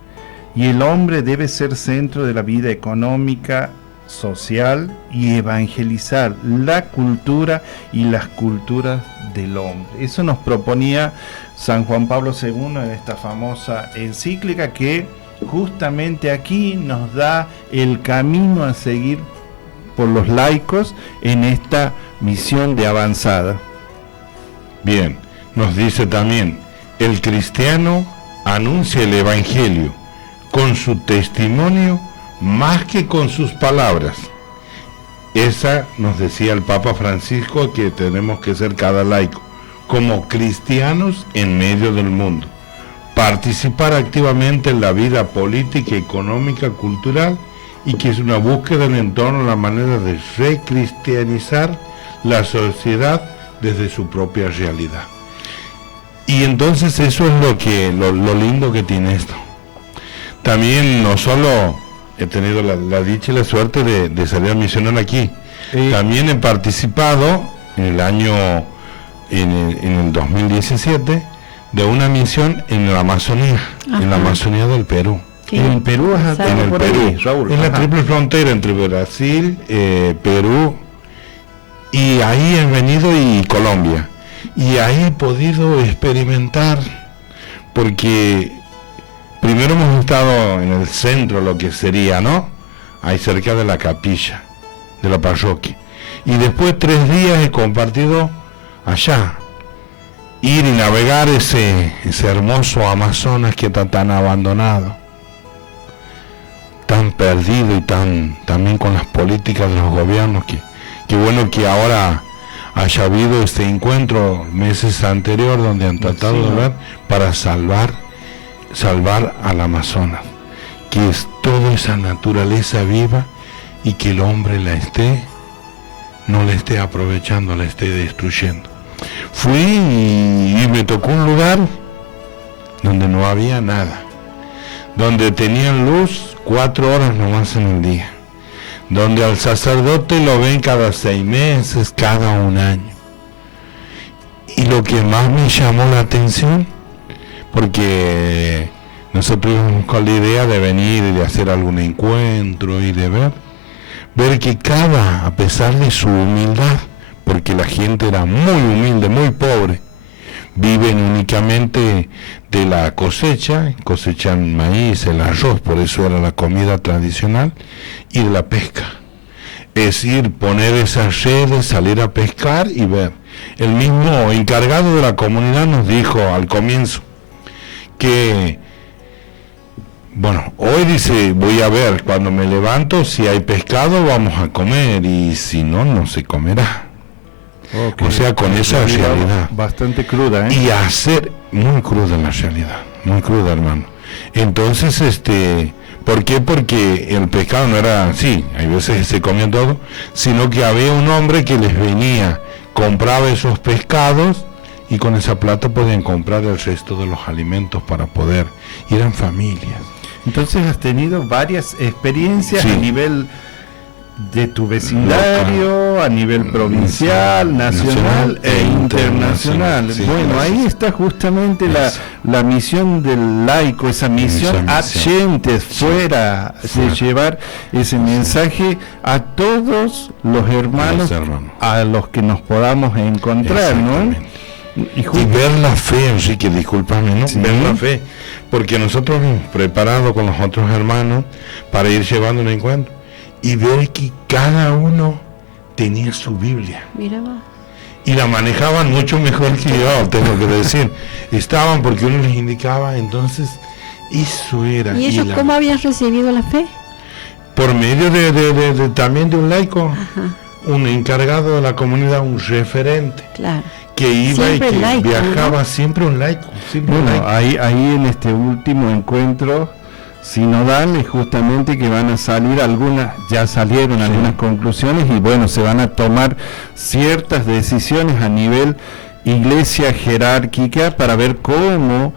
y el hombre debe ser centro de la vida económica, social, y evangelizar la cultura y las culturas del hombre. Eso nos proponía San Juan Pablo II en esta famosa encíclica, que justamente aquí nos da el camino a seguir por los laicos en esta misión de avanzada. Bien, nos dice también: el cristiano anuncia el evangelio con su testimonio más que con sus palabras. Esa nos decía el Papa Francisco, que tenemos que ser cada laico, como cristianos en medio del mundo, participar activamente en la vida política, económica, cultural, y que es una búsqueda en torno a la manera de recristianizar la sociedad desde su propia realidad. Y entonces eso es lo lindo que tiene esto. También no solo he tenido la dicha y la suerte de salir a misionar aquí, también he participado en el 2017 de una misión en la Amazonía, en la Amazonía del Perú. En Perú, En el Perú, Raúl. En la triple frontera entre Brasil, Perú, y ahí he venido, y Colombia. Y ahí he podido experimentar, porque primero hemos estado en el centro, lo que sería, ¿no? Ahí cerca de la capilla, de la parroquia. Y después 3 días he compartido allá. Ir y navegar ese hermoso Amazonas que está tan abandonado, tan perdido, y también con las políticas de los gobiernos, que bueno que ahora haya habido este encuentro meses anterior donde han tratado de ver para salvar al Amazonas, que es toda esa naturaleza viva, y que el hombre la esté no la esté aprovechando, la esté destruyendo. Fui y me tocó un lugar donde no había nada, donde tenían luz 4 horas nomás en el día, donde al sacerdote lo ven cada 6 meses, cada 1 año. Y lo que más me llamó la atención, porque nosotros íbamos con la idea de venir y de hacer algún encuentro y de ver que a pesar de su humildad, porque la gente era muy humilde, muy pobre, viven únicamente de la cosecha, cosechan maíz, el arroz, por eso era la comida tradicional, y de la pesca. Es decir, poner esas redes, salir a pescar y ver. El mismo encargado de la comunidad nos dijo al comienzo que, bueno, hoy dice, voy a ver cuando me levanto, si hay pescado vamos a comer, y si no, no se comerá. Okay. O sea, con esa realidad. Bastante cruda, ¿eh? Y hacer, muy cruda la realidad, muy cruda, hermano. Entonces, ¿por qué? Porque el pescado no era así, hay veces que se comía todo, sino que había un hombre que les venía, compraba esos pescados, y con esa plata podían comprar el resto de los alimentos para poder, y eran familias. Entonces has tenido varias experiencias, sí, a nivel de tu vecindario, a nivel provincial, nacional e internacional. Sí, bueno, gracias. ahí está justamente la misión del laico, esa misión ad gentes, fuera de llevar ese mensaje a todos los hermanos, a los que nos podamos encontrar, ¿no? Y ver la fe, Enrique, discúlpame, ¿no? Sí. Ver la fe, porque nosotros hemos preparado con los otros hermanos para ir llevando un encuentro y ver que cada uno tenía su Biblia. Mira vos. Y la manejaban mucho mejor que yo, tengo que decir. Estaban porque uno les indicaba, entonces eso era. ¿Y ellos cómo habían recibido la fe? Por medio de también de un laico. Ajá. Un encargado de la comunidad, un referente. Claro. Que iba Siempre y que laico, viajaba, ¿no? siempre un laico. Siempre Bueno, un laico. ahí en este último encuentro sinodal es justamente que van a salir ya salieron algunas conclusiones, y bueno, se van a tomar ciertas decisiones a nivel iglesia jerárquica para ver cómo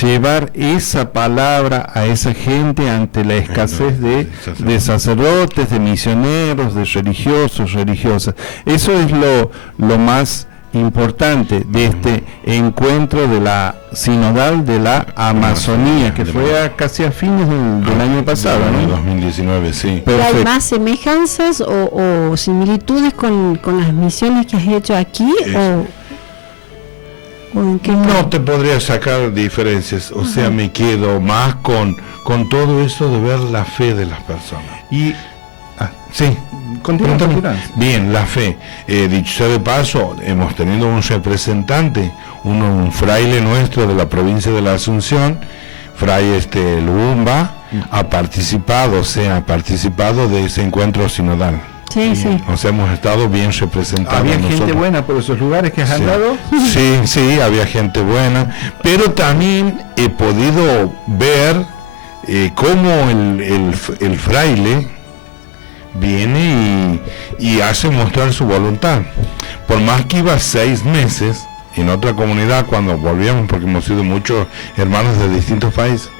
llevar esa palabra a esa gente ante la escasez de sacerdotes, de misioneros, de religiosos, religiosas. Eso es lo más importante de este encuentro de la sinodal de la Amazonía, que fue casi a fines del año pasado, En ¿no? 2019, sí. ¿Pero hay Perfecto. más semejanzas o similitudes con las misiones que has hecho aquí? ¿O en qué No te podría sacar diferencias, o sea, me quedo más con todo eso de ver la fe de las personas. Y Sí, continúa. bien, la fe. Dicho sea de paso, hemos tenido un representante, un fraile nuestro de la provincia de la Asunción, Fray Lubumba, ha participado de ese encuentro sinodal. Sí, sí. O sea, hemos estado bien representados. ¿Había gente nosotros. buena por esos lugares que has Sí. andado? Sí, había gente buena, pero también he podido ver cómo el fraile viene y hace mostrar su voluntad. Por más que iba 6 meses en otra comunidad, cuando volvíamos, porque hemos sido muchos hermanos de distintos países,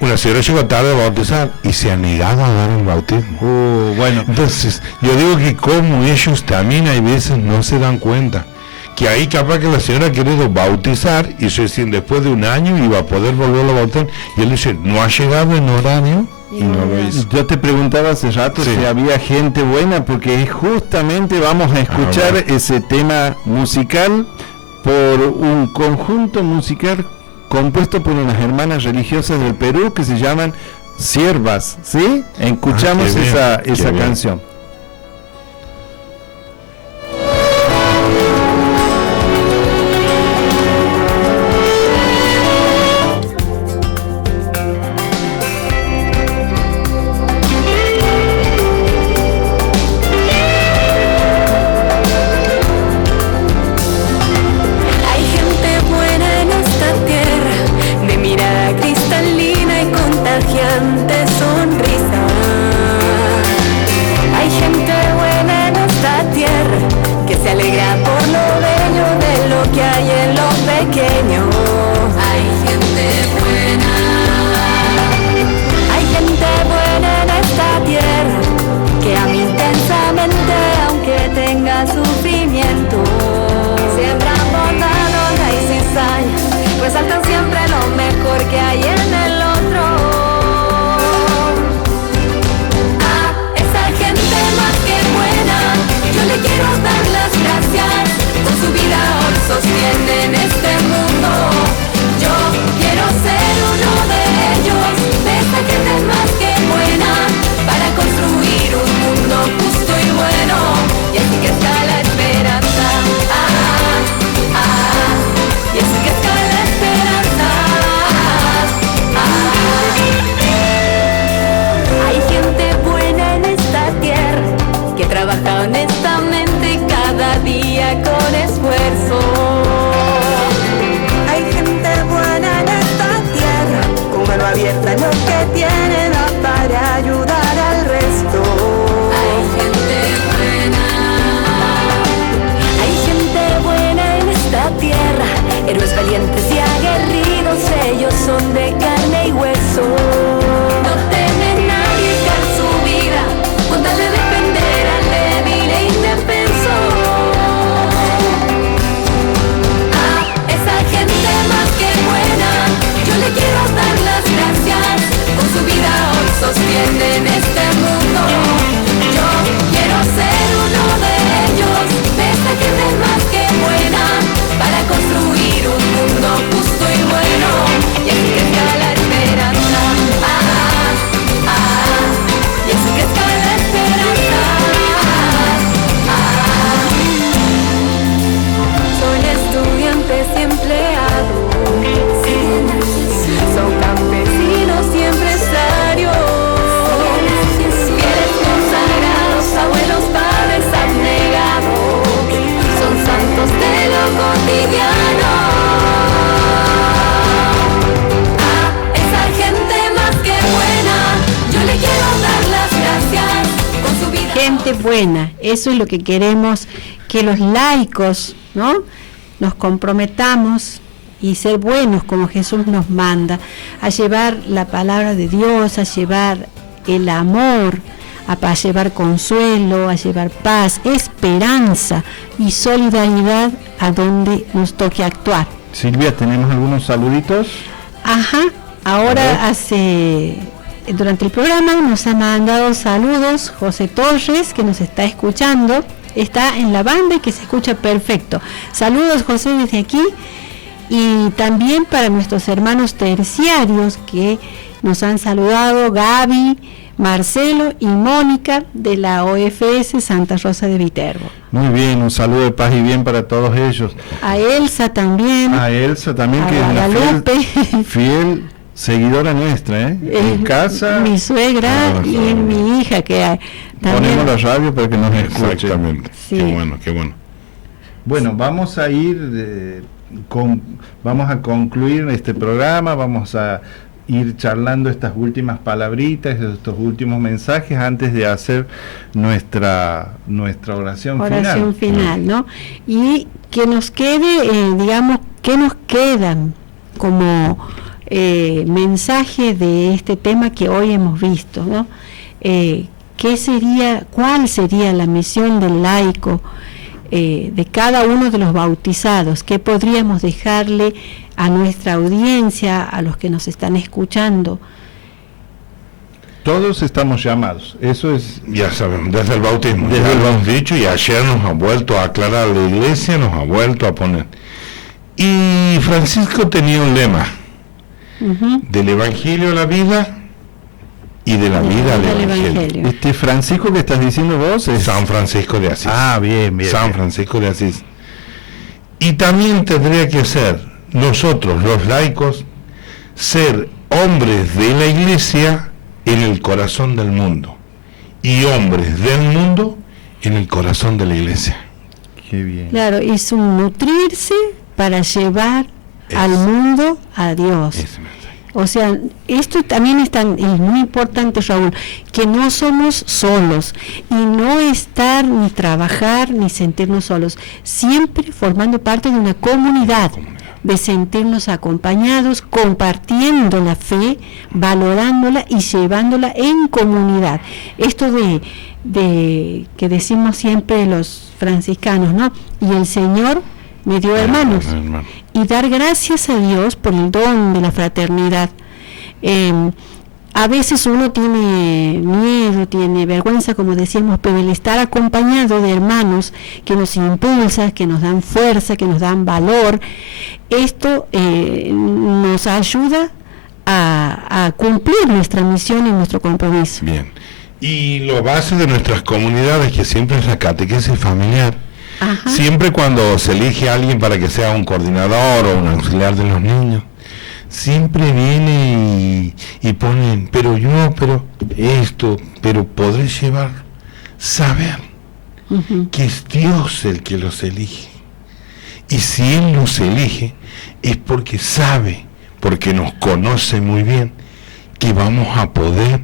una señora llegó tarde a bautizar y se ha negado a dar el bautismo. Bueno, Entonces, yo digo que como ellos también hay veces no se dan cuenta que ahí capaz que la señora ha querido bautizar y recién después de 1 año iba a poder volverlo a bautizar, y él dice, no ha llegado en horario y no lo hizo. yo te preguntaba hace rato Sí. si había gente buena, porque justamente vamos a escuchar bueno. ese tema musical por un conjunto musical compuesto por unas hermanas religiosas del Perú que se llaman Siervas, ¿sí? Escuchamos qué bien, esa qué bien. canción. Hay gente buena en esta tierra, de mirada cristalina y contagiante sonrisa. Hay se alegra por lo bello de lo que hay en lo pequeño. Hay gente buena en esta tierra que ama intensamente aunque tenga sufrimiento. Siembran bondad, honra y cizaña, resaltan siempre lo mejor que hay en el otro. A esa gente más que buena yo le quiero dar las gracias. Con su vida hoy sostienen este mundo. Yo quiero ser uno de ellos, de esta gente más que buena, para construir un mundo justo y bueno. Y así que está la esperanza. Y así que está la esperanza. Hay gente buena en esta tierra que trabaja honestamente cada día con esfuerzo. Hay gente buena en esta tierra, con mano abierta en lo que tiene, da para ayudar al resto. Hay gente buena en esta tierra, héroes valientes y aguerridos, ellos son de carne y hueso. No temen a arriesgar su vida con tal de defender al débil e indefenso. A esa gente más que buena yo le quiero dar las gracias. Con su vida hoy sostienen este mundo. Yo quiero ser uno de ellos, de esa gente más que buena, para construir un mundo justo y bueno. Y así que está la esperanza. Y así que está la esperanza. Son estudiantes y empleados, son campesinos y empresarios, fieles consagrados, abuelos, padres abnegados, son santos de lo cotidiano. A esa gente más que buena yo le quiero dar las gracias. Con su vida Gente buena, eso es lo que queremos, que los laicos, ¿no?, nos comprometamos y ser buenos como Jesús nos manda, a llevar la palabra de Dios, a llevar el amor, a llevar consuelo, a llevar paz, esperanza y solidaridad a donde nos toque actuar. Silvia, ¿tenemos algunos saluditos? Ajá, ahora durante el programa nos ha mandado saludos José Torres, que nos está escuchando, está en la banda y que se escucha perfecto. Saludos, José, desde aquí. Y también para nuestros hermanos terciarios que nos han saludado, Gaby, Marcelo y Mónica de la OFS Santa Rosa de Viterbo. Muy bien, un saludo de paz y bien para todos ellos. A Elsa también. A Elsa también, a que Guadalupe. es una fiel seguidora nuestra, en casa. Mi suegra y mi hija que también. Ponemos la radio para que nos escuche. Exactamente. Sí. Qué bueno. Bueno, vamos a ir, vamos a concluir este programa, vamos a ir charlando estas últimas palabritas, estos últimos mensajes antes de hacer nuestra oración final, ¿no? Y que nos quede, digamos, que nos quedan como mensaje de este tema que hoy hemos visto, ¿no? ¿Cuál sería la misión del laico, de cada uno de los bautizados? ¿Qué podríamos dejarle a nuestra audiencia, a los que nos están escuchando? Todos estamos llamados, eso es... Ya sabemos, desde el bautismo, ya lo hemos dicho, y ayer nos ha vuelto a aclarar la iglesia, nos ha vuelto a poner. Y Francisco tenía un lema, del Evangelio a la vida y de la vida al Evangelio. Este Francisco que estás diciendo vos es San Francisco de Asís. Ah, bien. San Francisco de Asís. Y también tendría que ser nosotros, los laicos, ser hombres de la iglesia en el corazón del mundo y hombres del mundo en el corazón de la iglesia. Qué bien. Claro, es un nutrirse para llevar al mundo a Dios. O sea, esto también es muy importante, Raúl, que no somos solos y no estar ni trabajar ni sentirnos solos, siempre formando parte de una comunidad, de sentirnos acompañados, compartiendo la fe, valorándola y llevándola en comunidad. Esto de que decimos siempre los franciscanos, ¿no? Y el Señor me dio hermanos. Y dar gracias a Dios por el don de la fraternidad. A veces uno tiene miedo, tiene vergüenza, como decíamos, pero el estar acompañado de hermanos que nos impulsan, que nos dan fuerza, que nos dan valor, esto nos ayuda a cumplir nuestra misión y nuestro compromiso. Bien. Y lo base de nuestras comunidades, que siempre es la catequesis familiar. Ajá. Siempre cuando se elige a alguien para que sea un coordinador o un auxiliar de los niños, siempre viene y ponen, pero podré llevar, saber que es Dios el que los elige. Y si Él nos elige, es porque sabe, porque nos conoce muy bien, que vamos a poder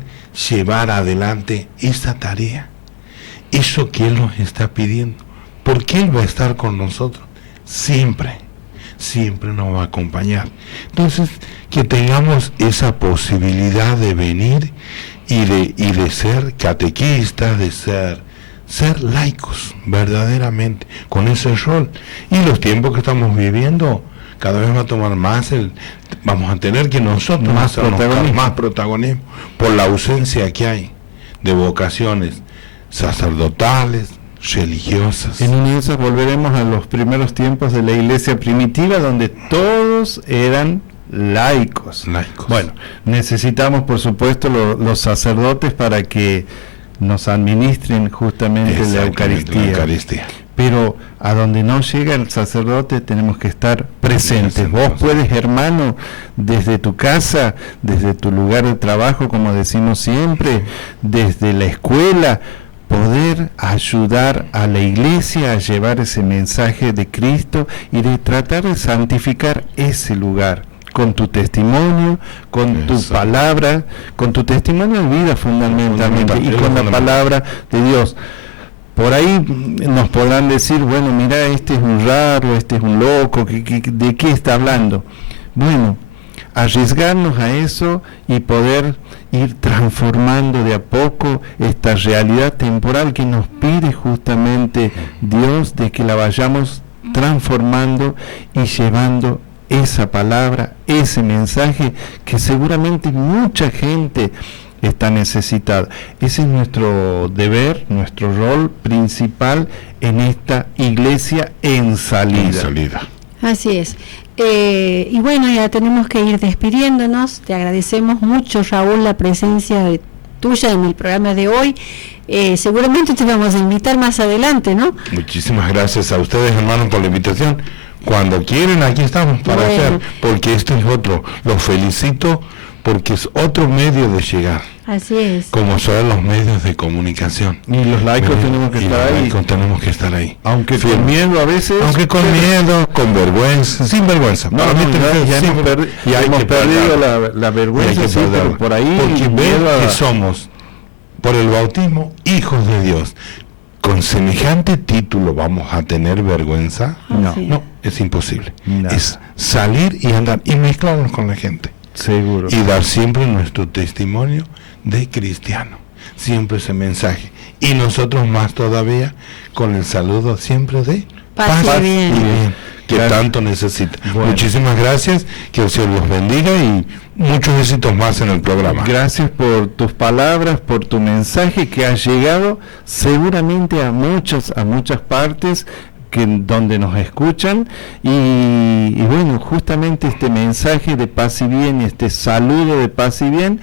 llevar adelante esa tarea, eso que Él nos está pidiendo, porque Él va a estar con nosotros, siempre nos va a acompañar. Entonces, que tengamos esa posibilidad de venir y de ser catequistas, de ser laicos, verdaderamente, con ese rol. Y los tiempos que estamos viviendo, cada vez va a tomar más vamos a tener que nosotros más protagonismo por la ausencia que hay de vocaciones sacerdotales, religiosas. En una de esas volveremos a los primeros tiempos de la iglesia primitiva, donde todos eran laicos. Bueno, necesitamos por supuesto los sacerdotes para que nos administren justamente la Eucaristía. Pero a donde no llega el sacerdote tenemos que estar presentes. Vos puedes, hermano, desde tu casa, desde tu lugar de trabajo, como decimos siempre, desde la escuela, poder ayudar a la iglesia a llevar ese mensaje de Cristo y de tratar de santificar ese lugar con tu testimonio, con tu palabra, con tu testimonio de vida fundamentalmente y con la palabra de Dios. Por ahí nos podrán decir, bueno, mira, este es un raro, este es un loco, ¿de qué está hablando? Bueno, arriesgarnos a eso y poder ir transformando de a poco esta realidad temporal que nos pide justamente Dios, de que la vayamos transformando y llevando esa palabra, ese mensaje que seguramente mucha gente está necesitada. Ese es nuestro deber, nuestro rol principal en esta iglesia en salida. Así es. Y bueno, ya tenemos que ir despidiéndonos. Te agradecemos mucho, Raúl, la presencia tuya en el programa de hoy. Seguramente te vamos a invitar más adelante, ¿no? Muchísimas gracias a ustedes, hermanos, por la invitación. Cuando quieren, aquí estamos para hacer, porque esto es otro. Los felicito porque es otro medio de llegar. Así es. Como son los medios de comunicación. Y los laicos tenemos que estar ahí. Aunque con miedo a veces. Aunque con miedo, con vergüenza, sin vergüenza. No, ya hemos perdido la vergüenza, sí, pero por ahí. Porque ven que somos, por el bautismo, hijos de Dios. ¿Con semejante título vamos a tener vergüenza? No, es imposible. Es salir y andar y mezclarnos con la gente. Seguro. Y dar siempre nuestro testimonio de cristiano, siempre ese mensaje. Y nosotros más todavía con el saludo siempre de paz y bien, que tanto necesita. Bueno. Muchísimas gracias, que el Señor los bendiga y muchos éxitos más en el programa. Gracias por tus palabras, por tu mensaje que ha llegado seguramente a muchas partes donde nos escuchan y bueno, justamente este mensaje de paz y bien, este saludo de paz y bien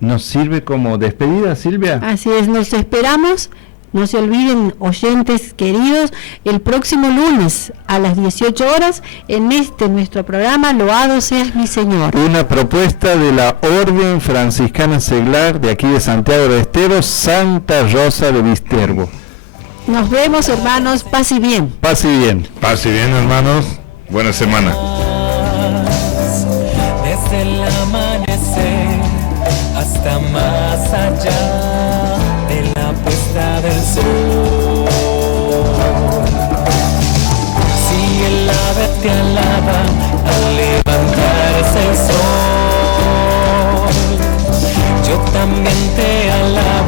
nos sirve como despedida, Silvia. Así es, nos esperamos, no se olviden, oyentes queridos, el próximo lunes a las 18 horas en nuestro programa Loado seas mi Señor. Una propuesta de la Orden Franciscana Seglar de aquí de Santiago del Estero, Santa Rosa de Viterbo. Nos vemos, hermanos, paz y bien. Paz y bien. Paz y bien, hermanos. Buena semana. Desde el amanecer hasta más allá de la puesta del sol.